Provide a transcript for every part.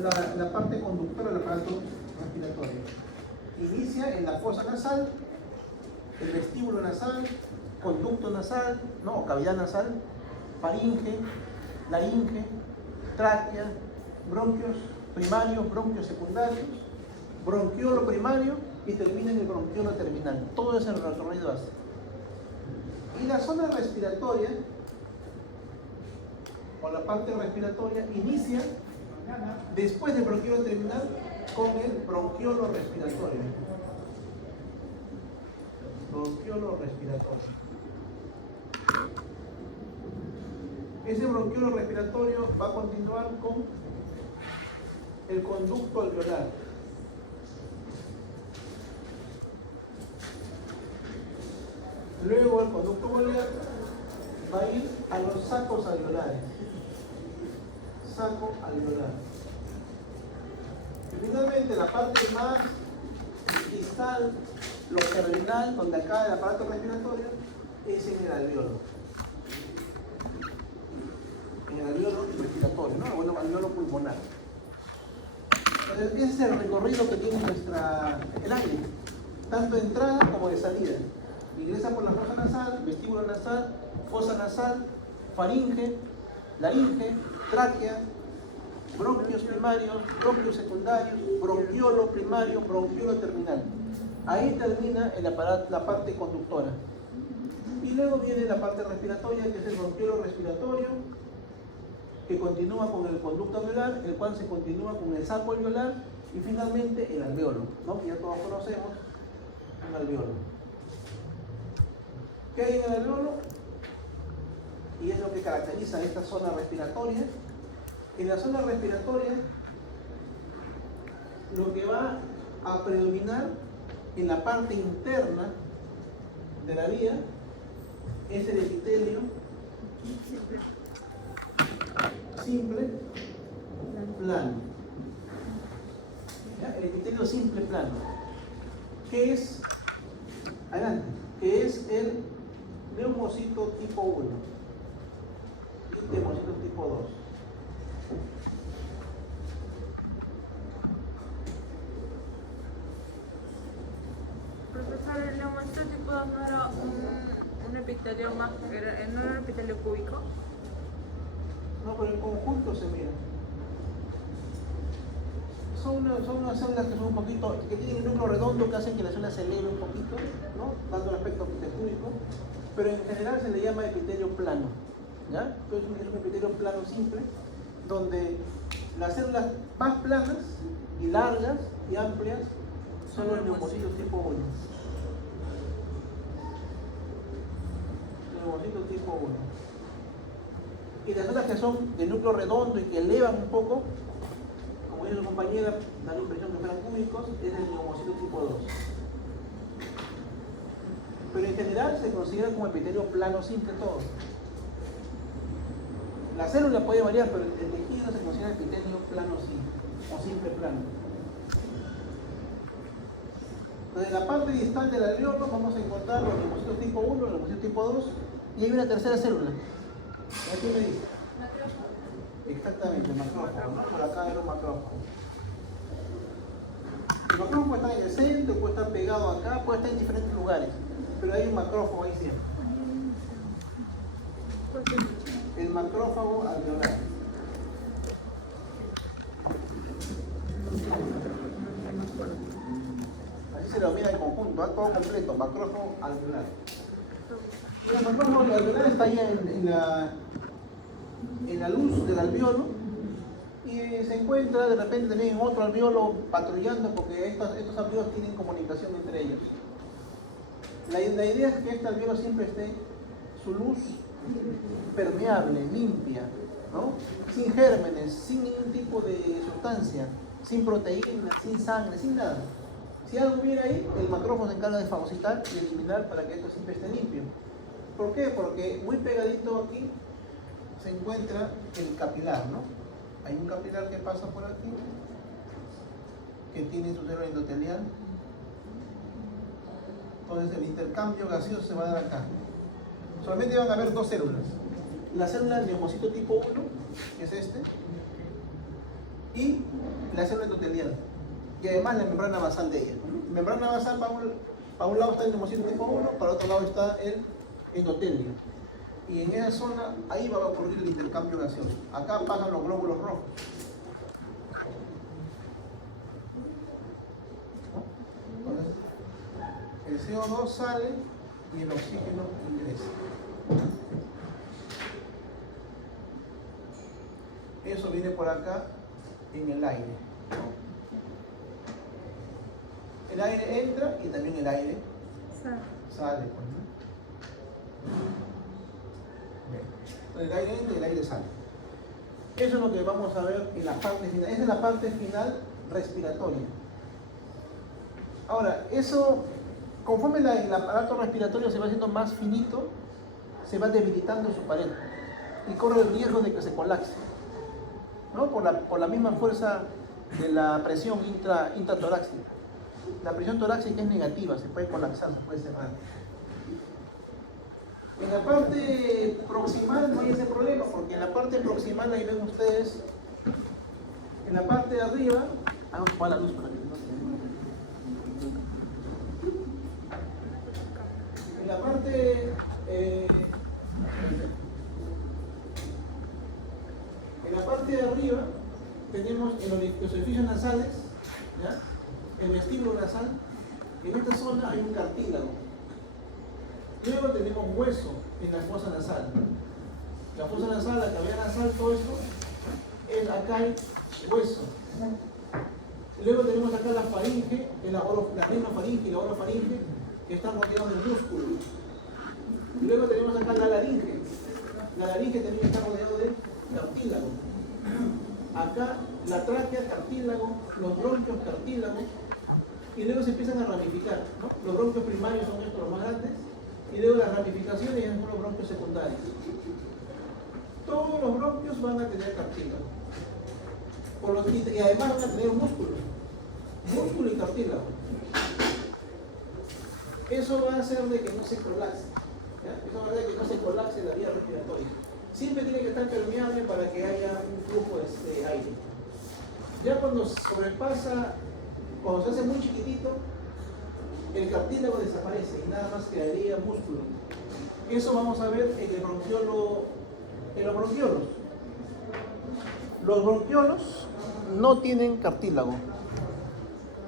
la parte conductora del aparato respiratorio. Inicia en la fosa nasal, el vestíbulo nasal, conducto nasal, ¿no? Cavidad nasal, faringe, laringe, tráquea, bronquios primarios, bronquios secundarios, bronquiolo primario y termina en el bronquiolo terminal. Todo ese recorrido hace. Y la zona respiratoria, o la parte respiratoria, inicia después del bronquiolo terminal con el bronquiolo respiratorio. Bronquiolo respiratorio. Ese bronquiolo respiratorio va a continuar con el conducto alveolar. Luego el conducto alveolar va a ir a los sacos alveolares. Saco alveolar. Y finalmente la parte más distal, lo terminal, donde acaba el aparato respiratorio, es en el alveolo. En el alveolo respiratorio, ¿no? Bueno, alveolo pulmonar. Ese es el recorrido que tiene el aire, tanto de entrada como de salida. Ingresa por la fosa nasal, vestíbulo nasal, fosa nasal, faringe, laringe, tráquea, bronquios primarios, bronquios secundarios, bronquiolo primario, bronquiolo terminal. Ahí termina la parte conductora. Y luego viene la parte respiratoria, que es el bronquiolo respiratorio, que continúa con el conducto alveolar, el cual se continúa con el saco alveolar y finalmente el alveolo, ¿no? Que ya todos conocemos, un alveolo. ¿Qué hay en el alveolo? Y es lo que caracteriza esta zona respiratoria. En la zona respiratoria, lo que va a predominar en la parte interna de la vía es el epitelio simple plano. ¿Ya? El epitelio simple plano, que es, adelante, que es el neumocito tipo 1 y neumocito tipo 2. Profesor, el neumocito tipo 2 no era un epitelio más, no era un epitelio cúbico. No, pero en conjunto se mira. Son unas células que son un poquito, que tienen el núcleo redondo, que hacen que la célula se eleve un poquito, ¿no? Dando el aspecto cúbico, pero en general se le llama epitelio plano, ¿ya? Entonces es un epitelio plano simple, donde las células más planas y largas y amplias son los neumocitos tipo 1. Neumocitos tipo 1. Y las células que son de núcleo redondo y que elevan un poco, como dice su compañera, da la impresión que fueran cúbicos, es el neumocito tipo 2. Pero en general se considera como epitelio plano simple todo. La célula puede variar, pero el tejido se considera epitelio plano simple, o simple plano. Entonces, en la parte distal del alveolo vamos a encontrar los neumocitos tipo 1, los neumocitos tipo 2, y hay una tercera célula. ¿Aquí me dice? Macrófago. Exactamente, macrófago, ¿no? Por acá era un macrófago. El macrófago puede estar en el centro, puede estar pegado acá, puede estar en diferentes lugares, pero hay un macrófago ahí siempre. El macrófago alveolar. Así se lo mira en conjunto, todo completo, macrófago alveolar. Y el macrófago alveolar está ahí en la luz del alveolo y se encuentra de repente también en otro alveolo patrullando, porque estos alveolos tienen comunicación entre ellos. La idea es que este alveolo siempre esté su luz permeable, limpia, ¿no? Sin gérmenes, sin ningún tipo de sustancia, sin proteínas, sin sangre, sin nada. Si algo hubiera ahí, el macrófago se encarga de fagocitar y eliminar para que esto siempre esté limpio. ¿Por qué? Porque muy pegadito aquí se encuentra el capilar, ¿no? Hay un capilar que pasa por aquí, que tiene su célula endotelial. Entonces el intercambio gaseoso se va a dar acá. Solamente van a haber dos células. La célula del neumocito tipo 1, que es este, y la célula endotelial. Y además la membrana basal de ella. La membrana basal, para un lado está el neumocito tipo 1, para otro lado está el endotelio. Y en esa zona, ahí va a ocurrir el intercambio gaseoso. Acá pasan los glóbulos rojos. El CO2 sale y el oxígeno ingresa. Eso viene por acá en el aire. El aire entra y también el aire sale. Pues, ¿no? Entonces el aire entra y el aire sale. Eso es lo que vamos a ver en la parte final. Esa es la parte final respiratoria. Ahora, eso, conforme el aparato respiratorio se va haciendo más finito, se va debilitando su pared y corre el riesgo de que se colapse, ¿no? Por la misma fuerza de la presión intratorácica. La presión torácica es negativa, se puede colapsar, se puede cerrar. En la parte proximal no hay ese problema, porque en la parte proximal, ahí ven ustedes, en la parte de arriba, vamos a apagar la luz para que no se... En la parte de arriba tenemos los orificios nasales, ¿ya? El vestíbulo nasal. En esta zona hay un cartílago. Luego tenemos hueso en la fosa nasal. La fosa nasal, la cavidad nasal, todo esto, acá hay hueso. Luego tenemos acá la faringe, la rinofaringe y la orofaringe, que están rodeados de músculo. Luego tenemos acá la laringe. La laringe también está rodeado de cartílago. Acá la tráquea, cartílago, los bronquios, cartílago. Y luego se empiezan a ramificar, ¿no? Los bronquios primarios son estos los más grandes, y luego las ramificaciones ya son los bronquios secundarios. Todos los bronquios van a tener cartílago. Y además van a tener músculo y cartílago. Eso va a hacer de que no se colapse, ¿ya? Eso va a hacer de que no se colapse la vía respiratoria. Siempre tiene que estar permeable para que haya un flujo de aire. Ya cuando sobrepasa, cuando se hace muy chiquitito, el cartílago desaparece y nada más quedaría músculo. Eso vamos a ver en los bronquiolos. Los bronquiolos no tienen cartílago.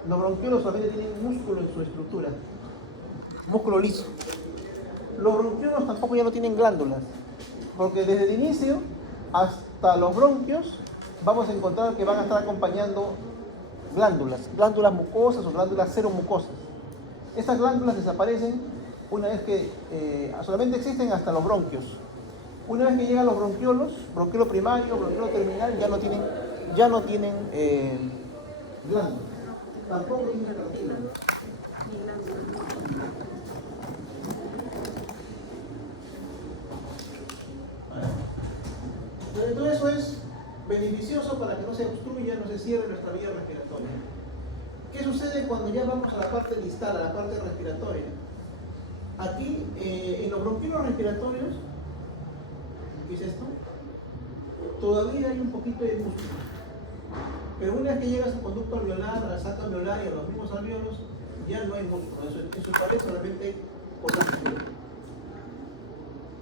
Los bronquiolos también tienen músculo en su estructura, músculo liso. Los bronquiolos tampoco ya no tienen glándulas, porque desde el inicio hasta los bronquios vamos a encontrar que van a estar acompañando glándulas mucosas o glándulas seromucosas. Estas glándulas desaparecen una vez que solamente existen hasta los bronquios. Una vez que llegan los bronquiolos, bronquiolo primario, bronquiolo terminal, ya no tienen glándulas. Tampoco tienen cartílago. Entonces, todo eso es beneficioso para que no se obstruya, no se cierre nuestra vía respiratoria. ¿Qué sucede cuando ya vamos a la parte distal, a la parte respiratoria? Aquí, en los bronquiolos respiratorios, ¿qué es esto? Todavía hay un poquito de músculo. Pero una vez que llega a su conducto alveolar, al saco alveolar y a los mismos alveolos, ya no hay músculo. En su pared solamente hay colágeno.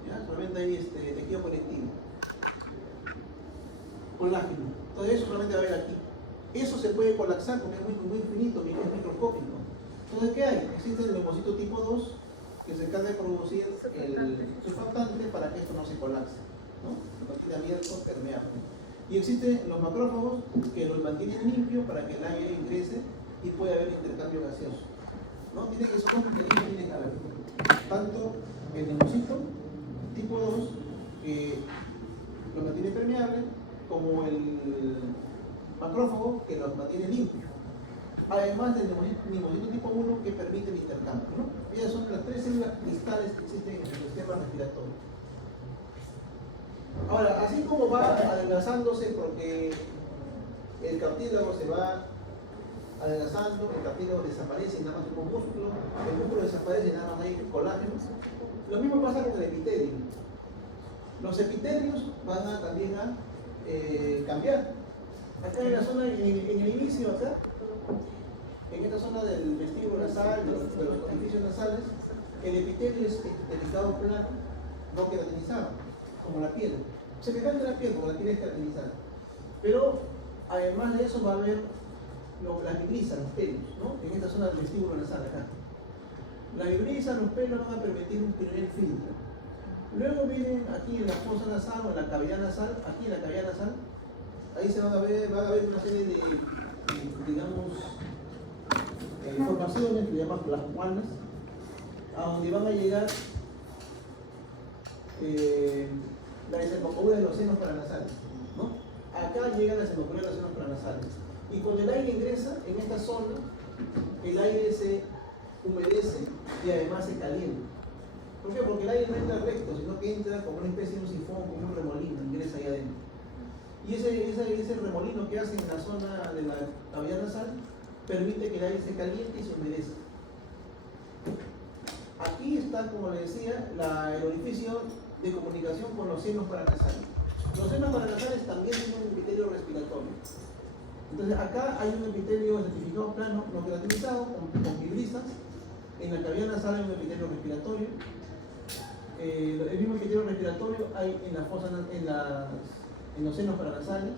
¿Ya? Solamente hay tejido conectivo. Colágeno. Todo eso solamente va a haber aquí. Eso se puede colapsar porque es muy finito, es microscópico. Entonces, ¿qué hay? Existe el leucocito tipo 2 que se encarga de producir el surfactante para que esto no se colapse, ¿no? Se mantiene abierto, permeable. Y existen los macrófagos que lo mantienen limpio para que el aire ingrese y pueda haber intercambio gaseoso, ¿no? Tienen que esos dos mecanismos tienen que haber. Tanto el leucocito tipo 2 que lo mantiene permeable, como el macrófago que los mantiene limpios. Además del neumocito tipo 1 que permite el intercambio, ¿no? Ellas son las tres células cristales que existen en el sistema respiratorio. Ahora, así como va adelgazándose porque el cartílago se va adelgazando, el cartílago desaparece y nada más como músculo, el músculo desaparece y nada más hay colágeno, lo mismo pasa con el epitelio. Los epitelios van también a cambiar. Acá en la zona, en el inicio acá, en esta zona del vestíbulo nasal, de los orificios nasales, el epitelio es delicado plano, no queratinizado, como la piel. Semejante a la piel, como la piel es queratinizada. Pero además de eso va a haber las vibrisas, los pelos, ¿no? En esta zona del vestíbulo nasal acá. La vibrisa, los pelos van a permitir un primer filtro. Luego vienen aquí en la fosa nasal o en la cavidad nasal, aquí en la cavidad nasal, ahí se van a ver una serie de, digamos, formaciones que llaman las guanas, a donde van a llegar la desembocadura de los senos paranasales, ¿no? Acá llega la desembocadura de los senos paranasales. Y cuando el aire ingresa en esta zona, el aire se humedece y además se calienta. ¿Por qué? Porque el aire no entra recto, sino que entra como una especie de un sifón, como un remolino, ingresa ahí adentro. Y ese remolino que hace en la zona de la cavidad nasal permite que el aire se caliente y se humedezca. Aquí está, como les decía, el orificio de comunicación con los senos paranasales. Los senos paranasales también tienen un epitelio respiratorio. Entonces acá hay un epitelio estratificado plano no queratinizado con fibrisas. En la cavidad nasal hay un epitelio respiratorio. El mismo epitelio respiratorio hay en la fosa, en los senos paranasales.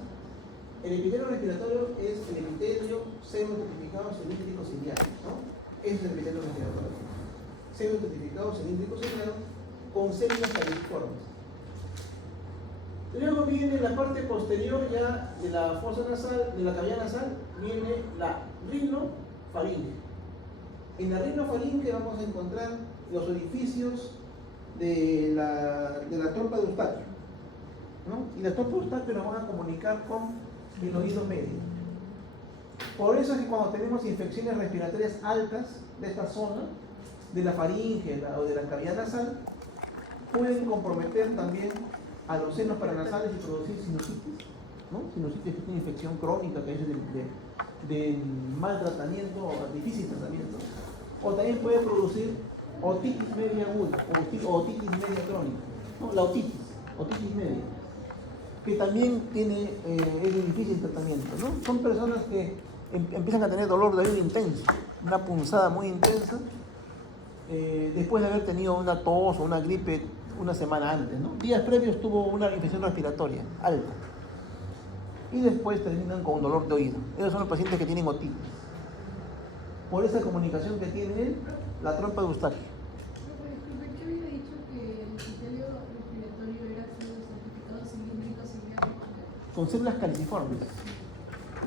El epitelio respiratorio es el epitelio pseudo-estratificado cilíndrico ciliado, ¿no? Ese es el epitelio respiratorio. Pseudo-estratificado cilíndrico ciliado con células caliciformes. Luego viene la parte posterior ya de la fosa nasal, de la cavidad nasal, viene la rinofaringe. En la rinofaringe vamos a encontrar los orificios de la trompa de Eustaquio, ¿no? Y la trompa de Eustaquio nos van a comunicar con el oído medio. Por eso es que cuando tenemos infecciones respiratorias altas de esta zona, de la faringe o de la cavidad nasal, pueden comprometer también a los senos paranasales y producir sinusitis, ¿no? Sinusitis es una infección crónica que es de mal tratamiento o difícil tratamiento. O también puede producir otitis media aguda o otitis media crónica, ¿no? La otitis media, que también es de difícil tratamiento, ¿no? Son personas que empiezan a tener dolor de oído intenso, una punzada muy intensa, después de haber tenido una tos o una gripe una semana antes, ¿no? Días previos tuvo una infección respiratoria alta y después terminan con dolor de oído. Esos son los pacientes que tienen otitis. Por esa comunicación que tiene la trompa de Eustaquio. Yo había dicho que el epitelio respiratorio era pseudo-estratificado cilíndrico ciliado con células caliciformes.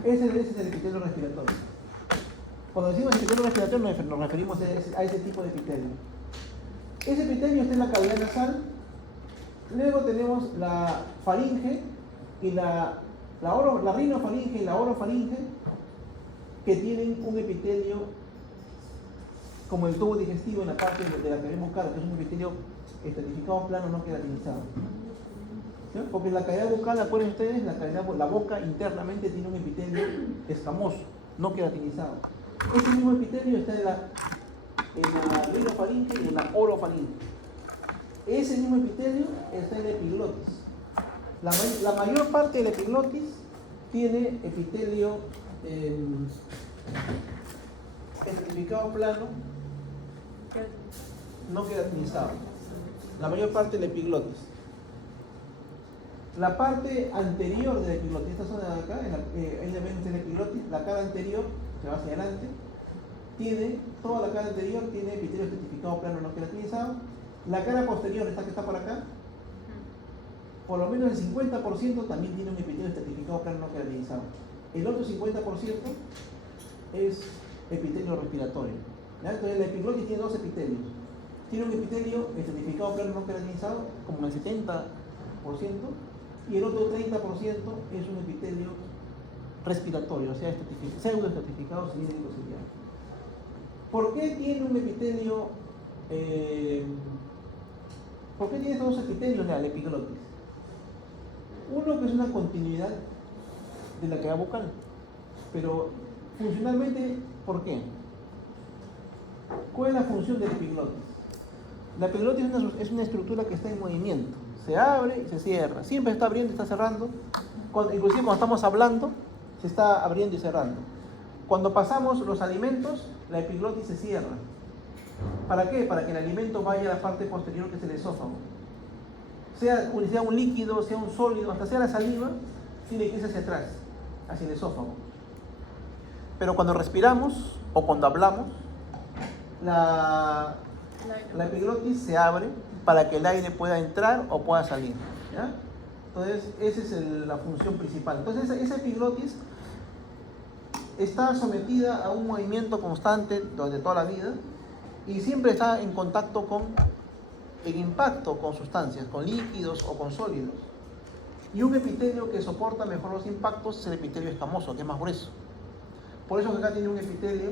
Ese es el epitelio respiratorio. Cuando decimos epitelio respiratorio nos referimos a ese tipo de epitelio. Ese epitelio está en la cavidad nasal. Luego tenemos la faringe y la rinofaringe y la orofaringe, que tienen un epitelio como el tubo digestivo en la parte de la cavidad bucal, que es un epitelio estratificado plano no queratinizado. ¿Sí? Porque la cavidad bucal, acuérdense ustedes, la boca internamente tiene un epitelio escamoso, no queratinizado. Ese mismo epitelio está en la rinofaringe y en la orofaringe. Ese mismo epitelio está en la epiglotis. La mayor parte de la epiglotis tiene epitelio estratificado plano no queratinizado. La mayor parte de la epiglotis. La parte anterior de la epiglotis, esta zona de acá, ahí le ven la epiglotis, la cara anterior, se va hacia adelante, toda la cara anterior tiene epitelio estratificado plano no queratinizado. La cara posterior, esta que está por acá, por lo menos el 50% también tiene un epitelio estratificado plano no queratinizado. El otro 50% es epitelio respiratorio. ¿Ya? Entonces la epiglotis tiene dos epitelios. Tiene un epitelio estratificado plano no queratinizado, como el 70%, y el otro 30% es un epitelio respiratorio, o sea, pseudo estratificado cilíndrico ciliado. ¿Por qué tiene un epitelio? ¿Por qué tiene estos dos epitelios la epiglotis? Uno que es una continuidad de la cavidad bucal, pero funcionalmente, ¿por qué? ¿Cuál es la función de la epiglotis? La epiglotis es una estructura que está en movimiento, se abre y se cierra, siempre está abriendo y está cerrando. Inclusive cuando estamos hablando, se está abriendo y cerrando. Cuando pasamos los alimentos, la epiglotis se cierra. ¿Para qué? Para que el alimento vaya a la parte posterior, que es el esófago. Sea un líquido, sea un sólido, hasta sea la saliva, tiene que irse hacia atrás, hacia el esófago. Pero cuando respiramos o cuando hablamos, la epiglotis se abre para que el aire pueda entrar o pueda salir, ¿ya? Entonces, esa es la función principal. Entonces, esa epiglotis está sometida a un movimiento constante durante toda la vida y siempre está en contacto con el impacto con sustancias, con líquidos o con sólidos. Y un epitelio que soporta mejor los impactos es el epitelio escamoso, que es más grueso. Por eso que acá tiene un epitelio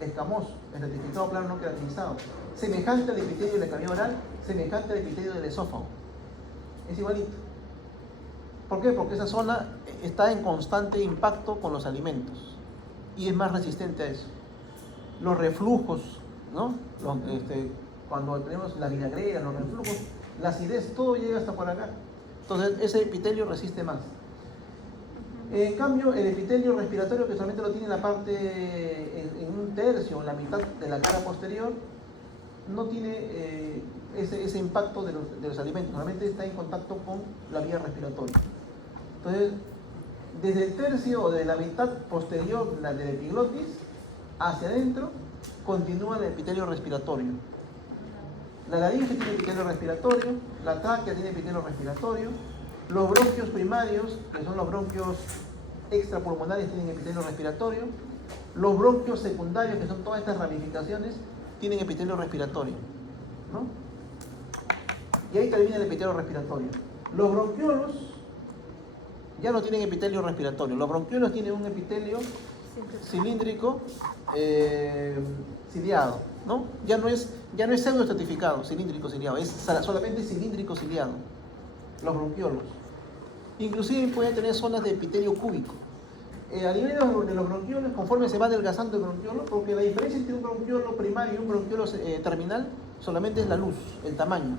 escamoso, estratificado plano no queratinizado, semejante al epitelio de la cavidad oral, semejante al epitelio del esófago. Es igualito. ¿Por qué? Porque esa zona está en constante impacto con los alimentos y es más resistente a eso. Los reflujos, ¿no? Cuando tenemos la vinagrera, los reflujos, la acidez, todo llega hasta por acá. Entonces ese epitelio resiste más. En cambio, el epitelio respiratorio, que solamente lo tiene en la parte, en un tercio, en la mitad de la cara posterior, no tiene ese impacto de los alimentos, solamente está en contacto con la vía respiratoria. Entonces, desde el tercio o de la mitad posterior de la epiglotis hacia adentro, continúa el epitelio respiratorio. La laringe tiene epitelio respiratorio, la tráquea tiene epitelio respiratorio, los bronquios primarios, que son los bronquios extrapulmonares, tienen epitelio respiratorio, los bronquios secundarios, que son todas estas ramificaciones, tienen epitelio respiratorio, ¿no? Y ahí termina el epitelio respiratorio. Los bronquiolos ya no tienen epitelio respiratorio. Los bronquiolos tienen un epitelio cilíndrico ciliado, ¿no? Ya no es pseudoestratificado, cilíndrico ciliado, es solamente cilíndrico ciliado. Los bronquiolos. Inclusive pueden tener zonas de epitelio cúbico. A nivel de los bronquiolos, conforme se va adelgazando el bronquiolo, porque la diferencia entre un bronquiolo primario y un bronquiolo terminal solamente es la luz, el tamaño.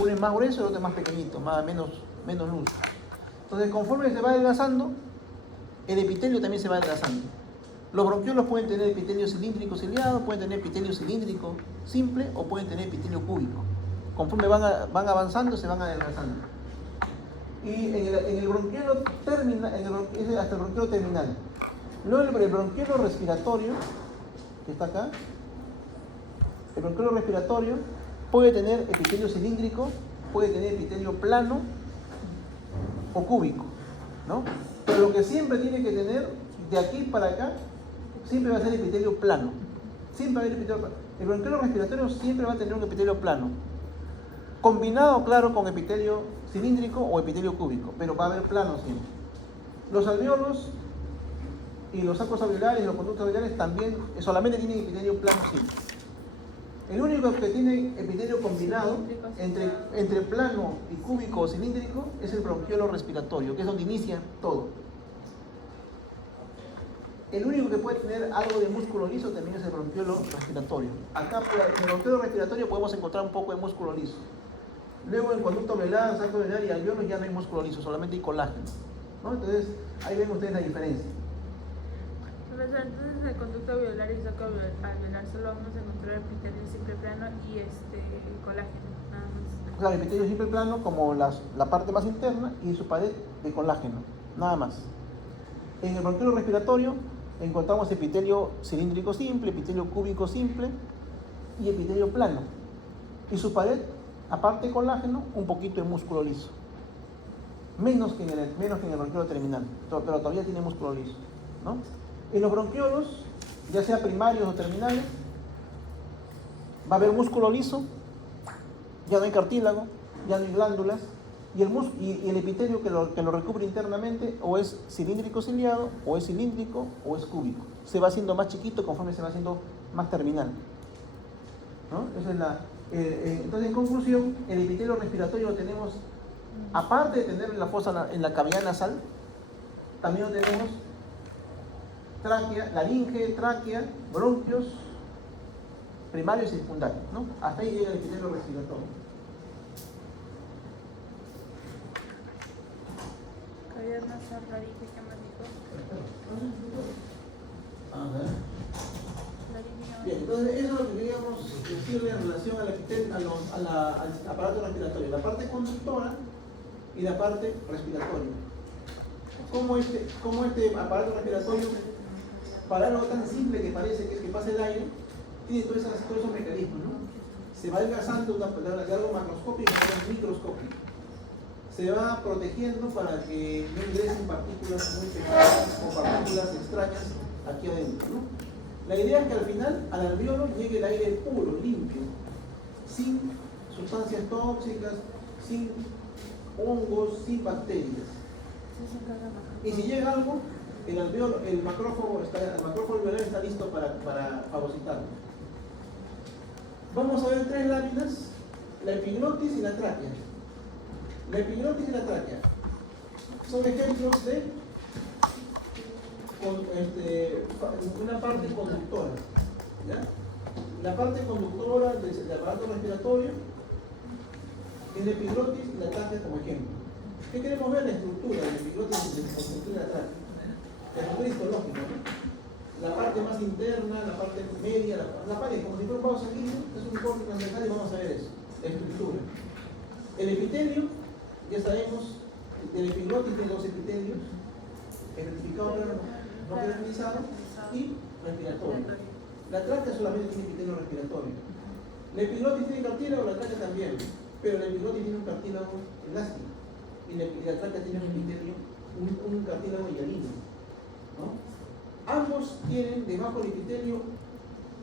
Uno es más grueso y el otro es más pequeñito, menos luz. Entonces, conforme se va adelgazando, el epitelio también se va adelgazando. Los bronquiolos pueden tener epitelio cilíndrico ciliado, pueden tener epitelio cilíndrico simple o pueden tener epitelio cúbico. Conforme van avanzando, se van adelgazando. Y en el bronquiolo terminal, hasta el bronquiolo terminal. Luego el bronquiolo respiratorio, que está acá, el bronquiolo respiratorio puede tener epitelio cilíndrico, puede tener epitelio plano o cúbico, ¿no? Pero lo que siempre tiene que tener, de aquí para acá, siempre va a ser epitelio plano. Siempre va a haber epitelio plano. El bronquiolo respiratorio siempre va a tener un epitelio plano. Combinado, claro, con epitelio cilíndrico o epitelio cúbico, pero va a haber plano siempre. Los alveolos y los sacos alveolares y los conductos alveolares también solamente tienen epitelio plano siempre. El único que tiene epitelio combinado entre plano y cúbico o cilíndrico es el bronquiolo respiratorio, que es donde inicia todo. El único que puede tener algo de músculo liso también es el bronquiolo respiratorio. Acá en el bronquiolo respiratorio podemos encontrar un poco de músculo liso. Luego en conducto alveolar, saco alveolar y alveolos ya no hay músculo liso, solamente hay colágeno, ¿no? Entonces ahí ven ustedes la diferencia. Profesor, entonces el conducto alveolar y saco alveolar solo vamos a encontrar el epitelio simple plano y el colágeno, nada más. Claro, el epitelio simple plano como la parte más interna y su pared de colágeno, nada más. En el bronquiolo respiratorio encontramos epitelio cilíndrico simple, epitelio cúbico simple y epitelio plano. Y su pared, aparte de colágeno, un poquito de músculo liso. Menos que en el bronquiolo terminal, pero todavía tiene músculo liso, ¿no? En los bronquiolos, ya sea primarios o terminales, va a haber músculo liso, ya no hay cartílago, ya no hay glándulas, y el epitelio que lo recubre internamente o es cilíndrico ciliado, o es cilíndrico, o es cúbico. Se va haciendo más chiquito conforme se va haciendo más terminal, ¿no? Esa es entonces, en conclusión, el epitelio respiratorio lo tenemos, aparte de tener la fosa en la cavidad nasal, también lo tenemos tráquea, laringe, tráquea, bronquios primarios y secundarios, ¿no? Hasta ahí llega el epitelio respiratorio. Javier Nazar Larigi, ¿qué más dijo? A ver. Larigi, Bien, entonces eso es lo que queríamos decirle en relación al aparato respiratorio, la parte conductora y la parte respiratoria. ¿Cómo este aparato respiratorio, para algo tan simple que parece que es que pasa el aire, tiene todos esos mecanismos, ¿no? Se va engasando de algo macroscópico a algo microscópico. Se va protegiendo para que no ingresen partículas muy pequeñas o partículas extrañas aquí adentro, ¿no? La idea es que al final al alveolo llegue el aire puro, limpio, sin sustancias tóxicas, sin hongos, sin bacterias. Y si llega algo, el macrófago alveolar está listo para fagocitarlo. Vamos a ver tres láminas, la epiglotis y la tráquea. La epiglotis y la tráquea son ejemplos de una parte conductora, ¿ya? La parte conductora del aparato respiratorio es la epiglotis y la tráquea como ejemplo. ¿Qué queremos ver? La estructura de la epiglotis y la estructura de la tráquea. La estructura histológica, ¿no? La parte más interna, la parte media, la pared, como si fuera un vaso sanguíneo, es un corte transversal y vamos a ver eso, la estructura. El epitelio, ya sabemos, del epiglotis tiene dos epitelios, el rectificado no queratinizado y respiratorio. La tráquea solamente tiene epitelio respiratorio. La epiglotis tiene cartílago, la tráquea también, pero la epiglotis tiene un cartílago elástico y la tráquea tiene un epitelio, un cartílago hialino, ¿no? Ambos tienen debajo del epitelio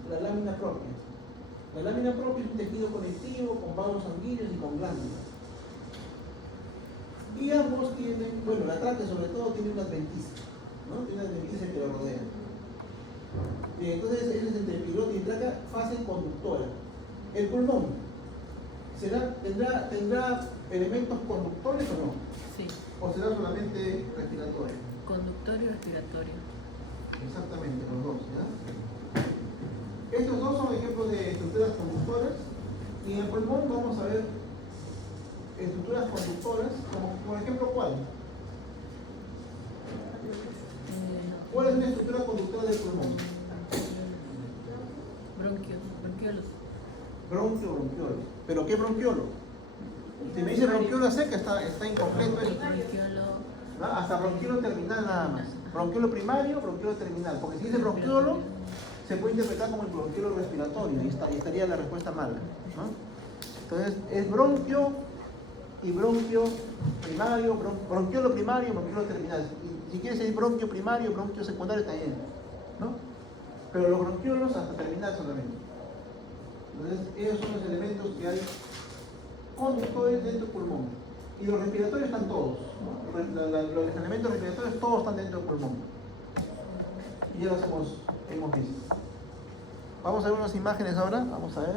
la lámina propia. La lámina propia es un tejido conectivo con vasos sanguíneos y con glándulas. Y ambos tienen, bueno, la tráquea sobre todo tiene una adventicia, ¿no? Tiene una adventicia que lo rodea. Bien, entonces eso es entre epiglotis y tráquea, fase conductora. El pulmón, ¿tendrá elementos conductores o no? Sí, ¿O será solamente respiratorio? conductorio y respiratorio. Exactamente, los dos, ¿ya? Estos dos son ejemplos de estructuras conductoras y en el pulmón vamos a ver estructuras conductoras, como por ejemplo, ¿cuál? ¿Cuál es una estructura conductora del pulmón? Bronquiolos. Bronquiolo. ¿Pero qué bronquiolo? Si me dice bronquiolo seca, está incompleto eso. Bronquiolo. ¿No? Hasta bronquiolo terminal nada más. Bronquiolo primario, bronquiolo terminal. Porque si dice bronquiolo, se puede interpretar como el bronquiolo respiratorio y estaría la respuesta mala, ¿no? Entonces, es bronquio y bronquio primario, bronquiolo primario y bronquiolo terminal. Y si quieres decir bronquio primario, bronquio secundario, está bien, ¿no? Pero los bronquiolos hasta terminal solamente. Entonces, esos son los elementos que hay conductores dentro del pulmón. Y los respiratorios están todos, ¿no? Los elementos respiratorios todos están dentro del pulmón. Y ya los hemos visto. Vamos a ver unas imágenes ahora, vamos a ver.